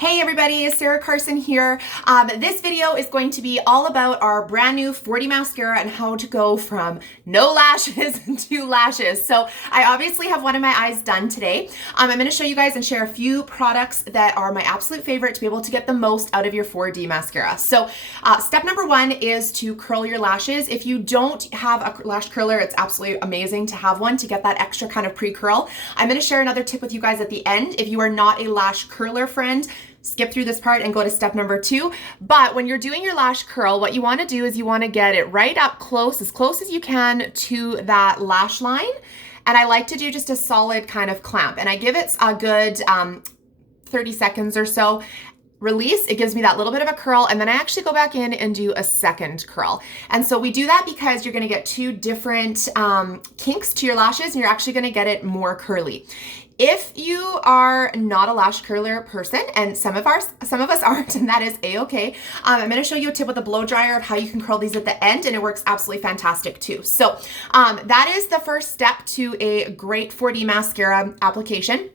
Hey everybody, Sarah Carson here. This video is going to be all about our brand new 4D mascara and how to go from no lashes to lashes. So I obviously have one of my eyes done today. I'm going to show you guys and share a few products that are my absolute favorite to be able to get the most out of your 4D mascara. So step number one is to curl your lashes. If you don't have a lash curler, it's absolutely amazing to have one to get that extra kind of pre-curl. I'm going to share another tip with you guys at the end. If you are not a lash curler friend, skip through this part and go to step number two. But when you're doing your lash curl, what you want to do is you want to get it right up close as you can to that lash line. And I like to do just a solid kind of clamp. And I give it a good 30 seconds or so. Release, it gives me that little bit of a curl, and then I actually go back in and do a second curl. And so we do that because you're gonna get two different kinks to your lashes, and you're actually gonna get it more curly. If you are not a lash curler person, and some of us aren't, and that is a-okay, I'm gonna show you a tip with a blow dryer of how you can curl these at the end, and it works absolutely fantastic too. So that is the first step to a great 4D mascara application.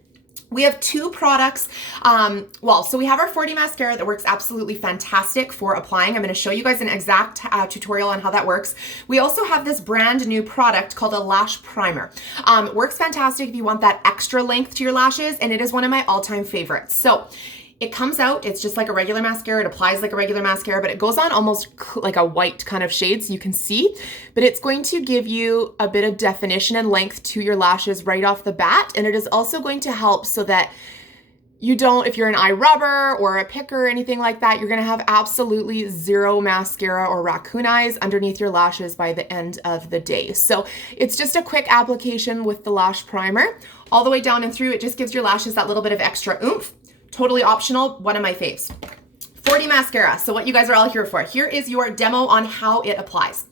We have two products. So we have our 4D mascara that works absolutely fantastic for applying. I'm going to show you guys an exact tutorial on how that works. We also have this brand new product called a lash primer. Works fantastic if you want that extra length to your lashes, and it is one of my all-time favorites. So it comes out, it's just like a regular mascara. It applies like a regular mascara, but it goes on almost like a white kind of shade so you can see. But it's going to give you a bit of definition and length to your lashes right off the bat. And it is also going to help so that you don't, if you're an eye rubber or a picker or anything like that, you're gonna have absolutely zero mascara or raccoon eyes underneath your lashes by the end of the day. So it's just a quick application with the lash primer. All the way down and through, it just gives your lashes that little bit of extra oomph. Totally optional, one of my faves. 4D mascara, so what you guys are all here for. Here is your demo on how it applies.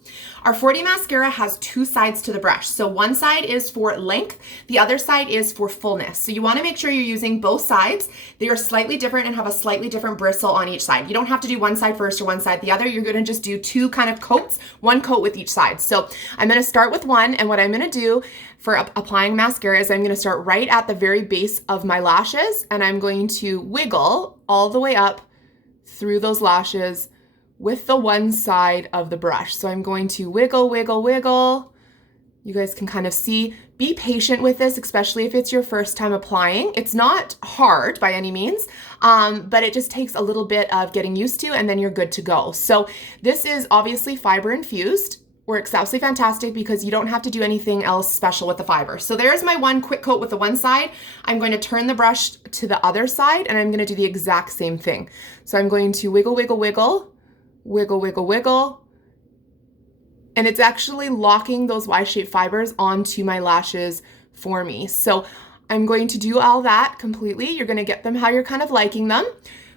Our 4D mascara has two sides to the brush. So one side is for length, the other side is for fullness. So you wanna make sure you're using both sides. They are slightly different and have a slightly different bristle on each side. You don't have to do one side first or one side the other. You're gonna just do two kind of coats, one coat with each side. So I'm gonna start with one, and what I'm gonna do for applying mascara is I'm gonna start right at the very base of my lashes, and I'm going to wiggle all the way up through those lashes with the one side of the brush. So I'm going to wiggle, wiggle, wiggle. You guys can kind of see. Be patient with this, especially if it's your first time applying. It's not hard by any means, but it just takes a little bit of getting used to, and then you're good to go. So this is obviously fiber infused. Works absolutely fantastic because you don't have to do anything else special with the fiber. So there's my one quick coat with the one side. I'm going to turn the brush to the other side, and I'm going to do the exact same thing. So I'm going to wiggle, wiggle, wiggle, wiggle, wiggle, wiggle, and it's actually locking those Y-shaped fibers onto my lashes for me. So I'm going to do all that completely. You're going to get them how you're kind of liking them.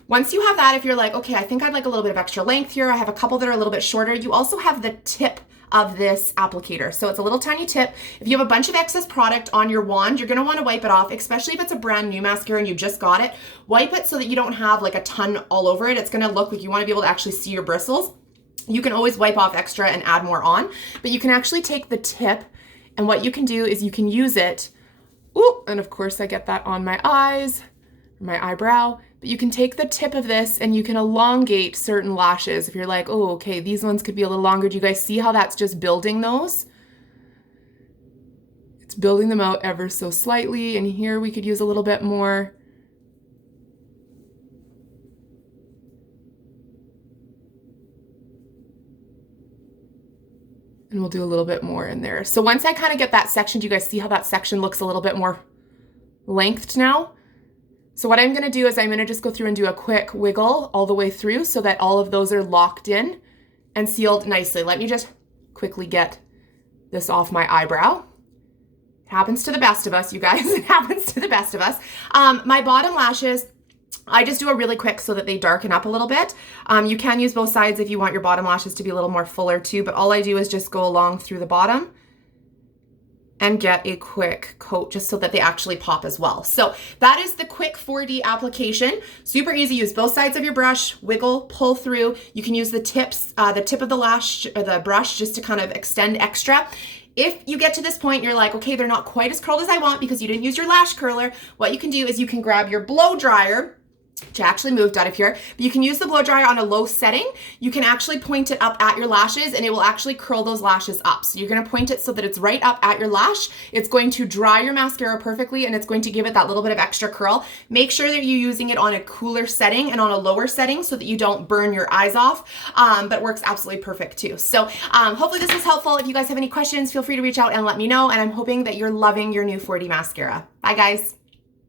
Once you have that, if you're like, okay, I think I'd like a little bit of extra length here, I have a couple that are a little bit shorter, you also have the tip of this applicator. So it's a little tiny tip. If you have a bunch of excess product on your wand, you're gonna wanna wipe it off, especially if it's a brand new mascara and you just got it. Wipe it so that you don't have like a ton all over it. It's gonna look like you wanna be able to actually see your bristles. You can always wipe off extra and add more on, but you can actually take the tip, and what you can do is you can use it, and of course I get that on my eyes, my eyebrow, but you can take the tip of this and you can elongate certain lashes. If you're like, oh, okay, these ones could be a little longer. Do you guys see how that's just building those? It's building them out ever so slightly, and here we could use a little bit more. And we'll do a little bit more in there. So once I kind of get that section, do you guys see how that section looks a little bit more lengthed now? So what I'm gonna do is I'm gonna just go through and do a quick wiggle all the way through so that all of those are locked in and sealed nicely. Let me just quickly get this off my eyebrow. It happens to the best of us, you guys. It happens to the best of us. My bottom lashes, I just do a really quick so that they darken up a little bit. You can use both sides if you want your bottom lashes to be a little more fuller too, but all I do is just go along through the bottom and get a quick coat just so that they actually pop as well. So that is the quick 4D application. Super easy. Use both sides of your brush, wiggle, pull through. You can use the tips, the tip of the lash or the brush just to kind of extend extra. If you get to this point, you're like, okay, they're not quite as curled as I want because you didn't use your lash curler. What you can do is you can grab your blow dryer which I actually moved out of here, but you can use the blow dryer on a low setting. You can actually point it up at your lashes and it will actually curl those lashes up. So you're gonna point it so that it's right up at your lash. It's going to dry your mascara perfectly and it's going to give it that little bit of extra curl. Make sure that you're using it on a cooler setting and on a lower setting so that you don't burn your eyes off, but it works absolutely perfect too. So hopefully this was helpful. If you guys have any questions, feel free to reach out and let me know. And I'm hoping that you're loving your new 4D mascara. Bye guys.